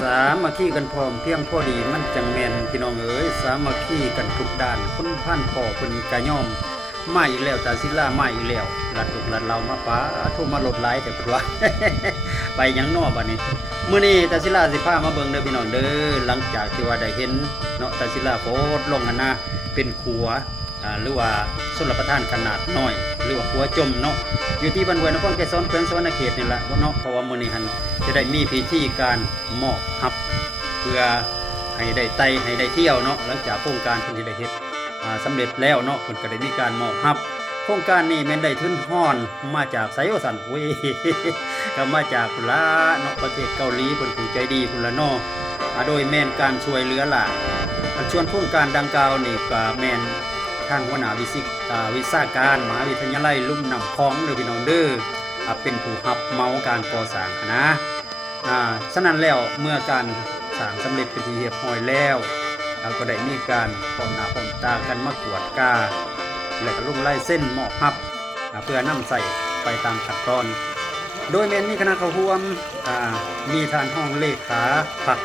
สามัคคีกันพร้อมเพียงพอดีมันจังแม่นพี่น้องเอ๋ยสามัคคีกันทุกด้านคนพันพ่อเพิ่นก็ยอมมาอีกแล้วตาศิลามาอีกแล้วลัดลูกลัดเรามาป้าโทรมาลดหลายแต่เพิ่นว่า ไปหยังน้อบัดนี้มื้อนี้ตาศิลาสิพามาเบิ่งเด้อพี่น้องเด้อหลังจากที่ว่าได้เห็นเนาะตาศิลาโพสต์ลงอันน่ะเป็นขัวหรือว่าชลประทานขนาดน้อยหรือว่าขัวจมเนาะอยู่ที่บ้านห้วยนครไกรสอนแขวงสวรรณเขตนี่ล่ะเนาะเพราะว่ามื้อนี้หั่นจะได้มีพิธีการมอบรับเพื่อให้ได้ไต่ให้ได้เที่ยวเนาะหลังจากโครงการเพิ่นสิได้เฮ็ดสำเร็จแล้วเนาะเพิ่นก็ได้มีการมอบรับโครงการนี้แม่นได้ทุนฮ้อนมาจากไสว่าซั่นเว้ย ก็มาจากพุ่นละเนาะประเทศเกาหลีเพิ่นผู้ใจดีพุ่นละเนาะโดยแม่นการช่วยเหลือล่ะส่วนโครงการดังกล่าวนี่ก็แม่นทางหัวหน้าวิชาการมหาวิทยาลัยลุ่มน้ำคลองเด้อพี่น้องเด้อเป็นผู้รับเหมาการก่อสร้างนะฉะนั้นแล้วเมื่อการสร้างสำเร็จเป็นที่เรียบร้อยแล้วก็ได้มีการพร้อมหน้าพร้อมตากันมากวดกาและก็ลงลายเส้นมอบรับเพื่อนำใส่ไปตามขั้นตอนโดยแม่นมีคณะเข้าร่วมมีท่านห้องเลขาพรรค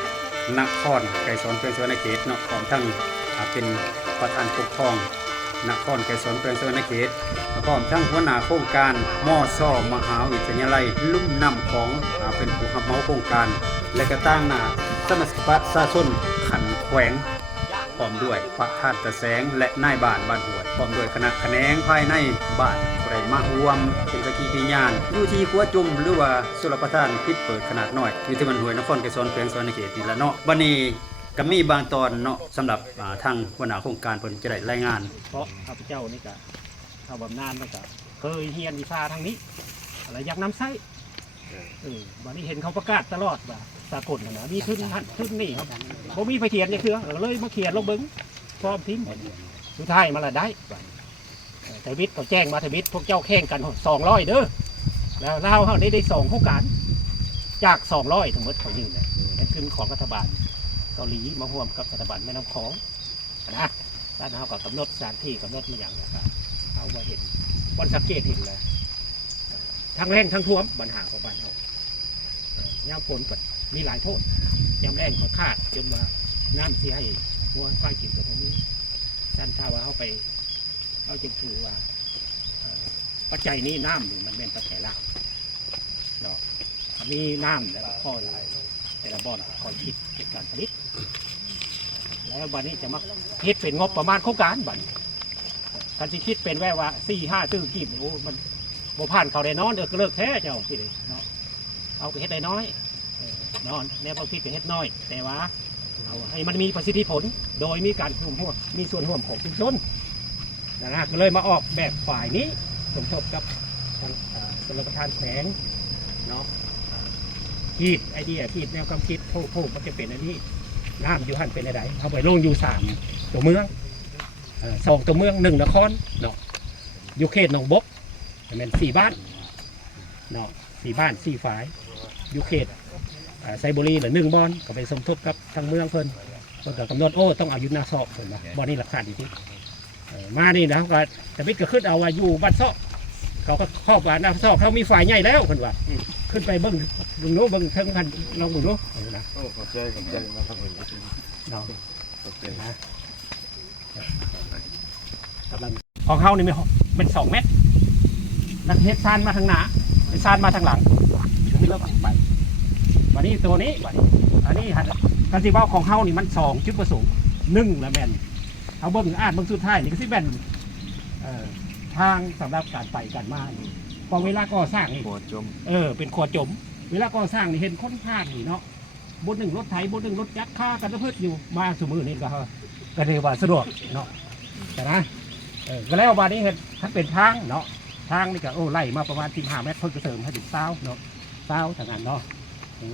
นครไกรสอนแขวงสวรรณเขตเนาะพร้อมทั้งเป็นประธานปกครองนครไกรสอนแขวงสวรรณเขตพร้อมทั้งหัวหน้าโครงการมช.มหาวิทยาลัยลุ่มน้ำของเป็นผู้รับเหมาโครงการและก็ตั้งหน้าสมาชิกประชาชนขันแขวงพร้อมด้วยพระธาตุตะแสงและนายบ้านห้วยพร้อมด้วยคณะแขนงภายในบ้านได้มาร่วมเป็นสักขีพยานอยู่ที่ขัวจุ่มหรือว่าชลประทานปิดเปิดขนาดน้อยอยู่ที่บ้านห้วยนครไกรสอนแขวงสวรรณเขตนี่ละเนาะบัดนี้ก็มีบางตอนเนาะสำหรับทางหัวหน้าโครงการเพิ่นจะได้รายงานเพราะข้าพเจ้านี่ก็เข้าบำนาญแล้วก็เคยเรียนวิชาทางนี้อะไรอยากน้ำไส้วันนี้เห็นเขาประกาศตลอดว่าสากลนะมีทุนหันทุนนี่ครับผมมีไปเขียนเนี่ยคือเลยมาเขียนลงเบิ้งพร้อมทิ้งสุดท้ายมาละได้ทวิตเขาแจ้งมาทวิตพวกเจ้าแข่งกัน200เด้อแล้วเราเขาได้2โครงการจาก200ทั้งหมดเขายืนเลยเป็นขึ้นของรัฐบาลเกาหลีมาร่วมกับรัฐบาลแม่น้ำของนะบ้านเขาก็กำหนดสถานที่กำหนดมาอย่างนะครับเขาว่าเห็นบนสังเกตเห็นเลยทั้งแรงทั้งท่วมปัญหาของบ้านเขาย่างฝนก็มีหลายโทษยามแรงก็ขาดจนมาน้ำที่ให้หัวไฟกินกับผมนี้ท่านท้าว่าเขาไปเขาจึงถือว่าปัจจัยนี้น้ำมันเป็นปัจจัยหลักเนาะมีน้ำแล้วคอยแต่ละบ่อนคอยคิดเก็บการผลิตแล้ววันนี้จะมาคิดเป็นงบประมาณโครงการบัตรการที่คิดเป็นแว่ว่า4-5 ตื้อกีบโอ้มันโบผ่านเขาได้นอนก็เลิกแท้เจ้าพี่เลยเนาะเอาไปเฮ็ดได้น้อยนอนแนวความคิดก็เฮ็ดน้อยแต่ว่าเอาให้มันมีประสิทธิผลโดยมีการมีส่วนร่วมของชุมชนนะก็เลยมาออกแบบฝ่ายนี้สมทบกับทางชลประทานแขวงเนาะคิดไอเดียคิดแนวความคิดโค้มันจะเป็นอันนี้น้ำอยู่หันเป็นอะไรเอาไปลงอยู่3ตัวเมือง2ตัวเมือง1นครเนาะอยู่เขตหนองบกเป็น4บ้านเนาะ4บ้าน4ฝ่ายอยู่เขตไซบุรีหรือ1บอนก็ไปสมทบกับทางเมืองเพิ่นก็กำหนดต้องเอาอยู่หน้าซอกเพิ่นนะบอนนี้หลักฐานอยู่ที่มานี่นะก็แต่วิทย์ก็ขึ้นเอาว่าอยู่บ้านซอกเขาก็ครอบว่าหน้าซอกเขามีฝ่ายใหญ่แล้วเพิ่นว่าขึ้นไปเบิ่งโน้เบิ่งทั้งพันลองดูโน้นะขอบใจนะครับเนาะนะของเขานี่เป็น2 เมตรนักเทศซานมาทางหน้าซานมาทางหลังไม่เลิกไปวันนี้ตัวนี้อันนี้การที่ว่าของเขานี่มัน2จุดประสงค์1ละแมนเอาเบิ้งเบิ้งสุดท้ายนี่ก็สิแมนทางสำหรับการไปกันมาพอเวลาก่อสร้างนี่เป็นขวดจมเวลาก่อสร้างนี่เห็นคนพากนี่เนาะบน1รถไถบน1รถยักษ์ฆ่ากันเพื่ออยู่มาสมือนี่ก็เลยว่าสะดวกเนาะแต่นะก็แล้ววันนี้เห็นถ้าเป็นทางเนาะทางนี่ก็ไล่มาประมาณ15 เมตรเพิ่งจะเสริมให้ถึง20เนาะ20ทางนั้นเนาะ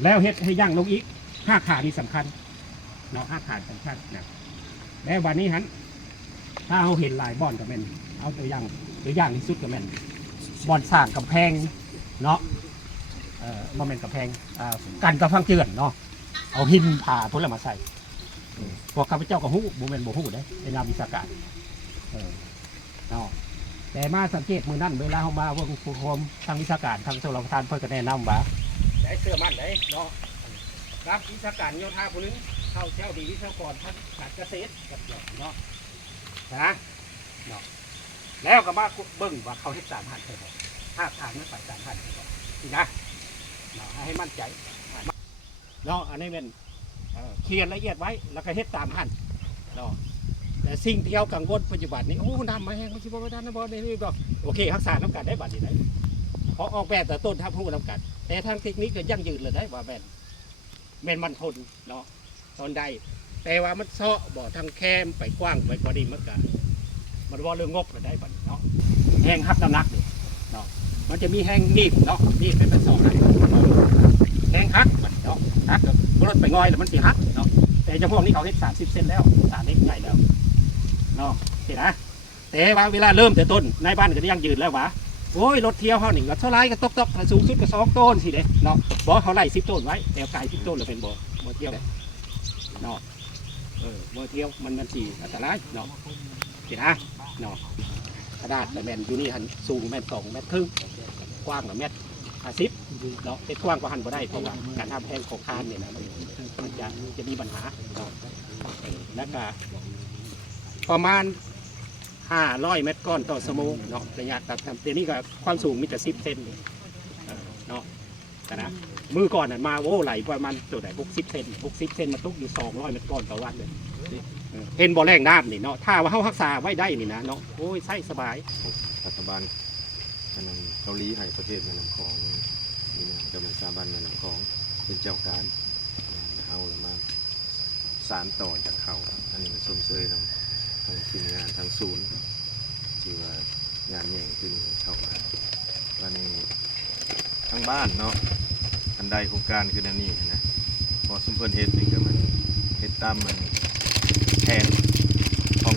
แล้วเฮ็ดให้ย่างลงอีก5 ขานี่สำคัญเนาะ5 ขาสำคัญนะแล้ววันนี้ถ้าเราเห็นหลายบ่อนก็แม่นเอาตัวอย่างที่สุดก็แม่นบ่อนสร้างกำแพงเนาะบ่แม่นกำแพงกันกำฟังเจือนเนาะเอาหินผ่าพุ่นแล้วมาใส่พวกข้าพเจ้าก็ฮู้บ่แม่นบ่ฮู้ได้ในนามวิชาการเนาะแต่มาสังเกตมือนั่นเวลาเขามาว่าผู้ชมทางวิชาการทางชลประทานเพื่อก็แนะนำว่าได้เสื้อมั่นได้เนาะ ครับวิชาการโยธาผู้นึงเข้าเจ้าดีวิศวกรทางการเกษตรกับเนาะนะเนาะแล้วก็มาเบิ่งว่าเขาเฮ็ดตามหันไปบ่ถ้าทางนั้นไปตามหันไปบ่นี่นะเนาะให้มั่นใจเนาะอันนี้เป็นเขียนละเอียดไว้แล้วก็เฮ็ดตามหันเนาะแต่สิ่งที่เรากังวลปัจจุบันนี้โอ้น้ำมาแห้งมันสิบ่ได้นะบ่ได้นี่ดอกโอเครักษาน้ำกันได้บัดนี้ได้เพราะออกแบบแต่ต้นทับหูน้ำกันแต่ทางเทคนิคก็ยั่งยืนเลยได้ว่าแม่นมันทนเนาะทนได้แต่ว่ามันเซาะบ่ทางแคมไปกว้างไปกว่านี้มันก็มันว่าเรื่องงบก็ได้บัดนี้เนาะแห้งฮับน้ำหนักนี่เนาะมันจะมีแห้งนีบเนาะนีบเป็นสองอันแห้งฮักบัดเนาะฮักก็บ่ลดไปง่อยแล้วมันสิฮักเนาะแต่เฉพาะนี้เขาเฮ็ด30 เซนแล้วสารเล็กใหญ่แล้วเนาะเห็นนะแต่ว่าเวลาเริ่มแต่ต้นในบ้านก็ยังยืนแล้ววะโอ้ยรถเที่ยวเขาหนึ่งก็เท่าไรก็ตกสูงสุดก็2 ต้นสิเด้เนาะบ่เขาไล่10 ต้นไว้แต่ไก่10 ต้นเลยเป็นบ่เที่ยวเนาะบ่เที่ยวมันสิอันตรายเนาะเห็นนะเนาะกระดาษแต่แม่นอยู่นี่หันสูงแม่น2 เมตรครึ่งกว้าง1 เมตร 50เนาะแต่กว้างกว่าหันบ่ได้เพราะว่าการทำแพงของคานเนี่ยนะมันจะมีปัญหาเนาะแล้วก็ประมาณ500 เมตรก้อนต่อชั่วโมงเนาะระยะตัดทำเดี๋ยวนี้ก็ความสูงมีแต่10 เซนเนาะแต่นะมือก่อนมาโอ้ไหลประมาณตัวไหน60 เซน60 เซนมาตุกอยู่200 เมตรก้อนต่อวันเลยเห็นบ่อแรงน้ำนี่เนาะถ้าว่าเขารักษาไว้ได้นี่นะเนาะโอ้ยใส่สบายรัฐบาลเกาหลีให้ประเทศแม่น้ำของนี่นะกำลังสถาบันแม่น้ำของเป็นเจ้าการเอาละมาสารต่อจากเขาอันนี้มันส้มเซยทางทีมงานทางศูนย์ที่ว่างานใหญ่ขึ้นเข้ามาวันนี้ทางบ้านเนาะอันใดโครงการคืออันนี้นะพอสมเพิ่นเฮ็ดนี่ก็มันเฮ็ดตามมันแผนของ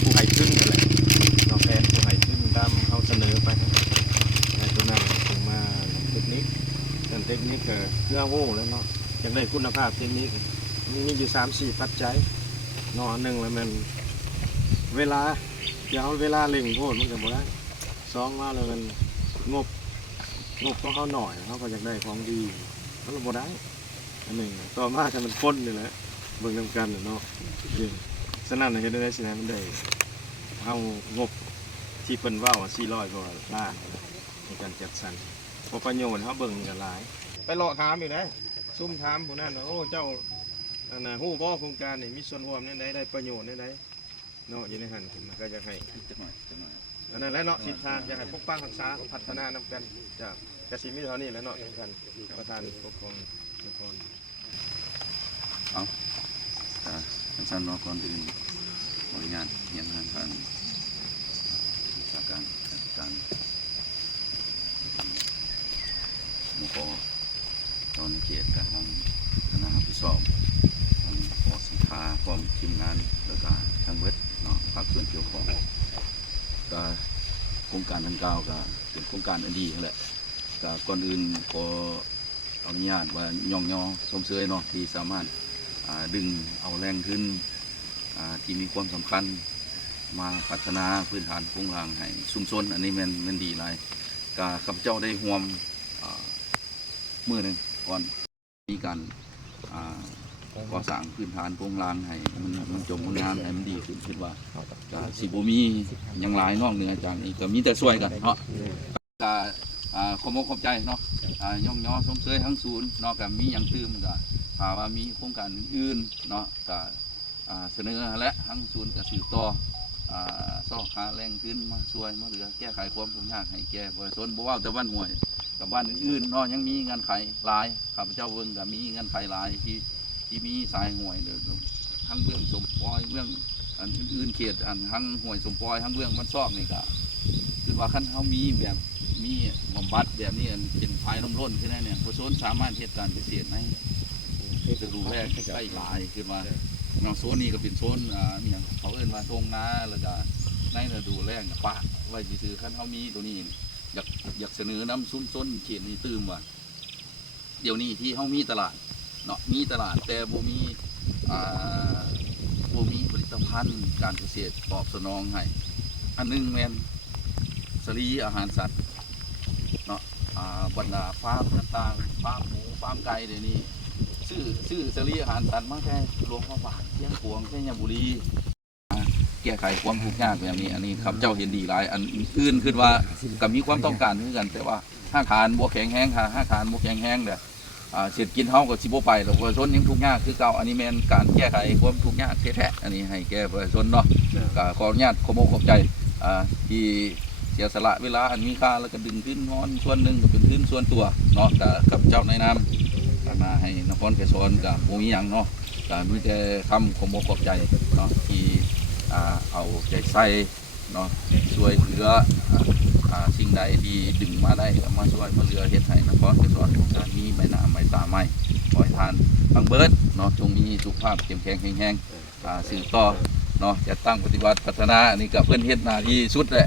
ผู้ให้ขึ้นนั่นแหละเนาะแผนผู้ให้ขึ้นตามเขาเสนอไปในตัวนั้นลงมาเทคนิคเทคนิคก็เรื่องโง่แล้วเนาะอยากได้คุณภาพเทคนิคมีอยู่3-4 ปัจจัยเนาะ1แล้วมันเวลาอย่าเอาเวลาเร่งโพดมันก็บ่ได้2มาแล้วมันงบของเขาหน่อยเขาก็อยากได้ของดีมันบ่ได้อันหนึ่งต่อมาถ้ามันพ้นนี่แหละเบิ่งนำกันเนาะฉะนั้นเฮ็ดได้สินะมันได้เอางบที่เพิ่นเว้าว่า400กว่าล้านในการจัดสรรพอประโยชน์เฮาเบิ่งกันหลายไปเลาะถามอยู่นะซุ่มถามผู้นั้นโอ้เจ้าอันน่ะฮู้บ่โครงการนี่มีส่วนร่วมในใดได้ประโยชน์ในใดเนาะอยู่ในหันผมก็อยากให้จักหน่อยอันนั้นแหละเนาะทิศทางอยากให้ปกปักรักษาพัฒนานำกันจากกสิมีเท่านี้แหละเนาะท่านประธานปกครองนครท่านนอกก่อนอื่นขออนุญาตเรียนท่านจากการมุขตอนเขตกับทางคณะผู้สอบทางปอสินค้าพร้อมทีมงานแล้วก็ทางเบิดเนาะภาคส่วนเกี่ยวข้องก็โครงการดังกล่าวก็เป็นโครงการอันดีแหละก็ก่อนอื่นขออนุญาตว่าย่อชมเชยเนาะที่สามารถดึงเอาแรงขึ้นที่มีความสำคัญมาพัฒนาพื้นฐานโครงสร้างให้ชุมชนอันนี้มันดีหลายก็ข้าพเจ้าได้ร่วมเมื่อหนึ่งก่อนมีการก่อสร้างพื้นฐานโครงสร้างให้มันจบงานให้มันดีขึ้นคิดว่าสิบ่มีอย่างหลายนอกเหนือจากนี้ก็มีแต่ช่วยกันเนาะขอบคุณขอบใจเนาะย่อชมเชยทั้งศูนย์เนาะก็มีอย่างตื้มก็ถ้าว่ามีโครงการอื่นเนาะก็เสนอและทั้งศูนย์ก็สืบต่อซ่อขาแรงขึ้นมาช่วยมาเหลือแก้ไขความทุกข์ยากให้แก่ประชาชนบ่ว่าแต่บ้านห่วยกับบ้านอื่นๆเนาะยังมีเงินไขหลายข้าพเจ้าเบิ่งก็มีเงินไขหลายที่มีสายห่วยทั้งเรื่องสมปอยเรื่องอันอื่นๆเขตอันทั้งห่วยสมปอยทั้งเรื่องมันซอกนี่ก็คือว่าคันเขามีแบบมีบำบัดแบบนี้เป็นภายน้ำล้นใช่ไหมเนี่ยประชาชนสามารถเหตุการณ์เกษตรให้จะดูแลใกล้หลายคือว่าโซนนี้ก็เป็นโซนอย่างเขาเอิ้นว่าทงนาแล้วก็ในฤดูแล้งปะไว้ซื้อขั้นเขามีตัวนี้อยากเสนอน้ำซุ้มส้นเขียนนี่ตื่มว่าเดี๋ยวนี้ที่เขามีตลาดเนาะมีตลาดแต่บ่มีผลิตภัณฑ์การเกษตรตอบสนองให้อันนึงแมนสลีอาหารสัตว์บรรดาฟาร์มต่างๆฟาร์มหมูฟาร์มไก่เดี๋ยวนี้ ซื้อสลีอาหารสัตว์มาแค่หลวงพ่อบางเชียงขวงเชียงบุรีแก้ไขความทุกข์ยากแบบนี้อันนี้ครับเจ้าเห็นดีหลายอันอื่นคือว่าก็มีความต้องการเหมือนกันแต่ว่าห้าฐานบวกแข็งแห้งค่ะห้าฐานบวกแข็งแห้งเด้อเศรษฐกิจเฮาก็สิบ่ไปแล้วประชาชนยังทุกข์ยากคือเก่าอันนี้แม่นการแก้ไขความทุกข์ยากแท้ๆอันนี้ให้แก้ประชาชนเนาะก็ขออนุญาตขอบอกขอบใจที่เสียสละเวลาอันมีค่าแล้วก็ดึงขึ้นง้อนส่วนหนึ่งก็เป็นขึ้นส่วนตัวเนาะกับเจ้าในน้ำมาให้นครไกรสอนกับบ่มีหยังเนาะก็มีแต่คำขอบอกขอบใจเนาะที่เอาใจใส่เนาะช่วยเหลือสิ่งใดที่ดึงมาได้ก็มาช่วยมาเหลือเฮ็ดให้นครไกรสอนการมีใบหน้าใบตาใหม่ขอให้ทานฟังเบิดเนาะจงมีสุขภาพเข้มแข็งแข็งแรงสืบต่อเนาะจะตั้งปฏิบัติพัฒนาอันนี้กับเพื่อนเฮ็ดหน้าที่สุดแหละ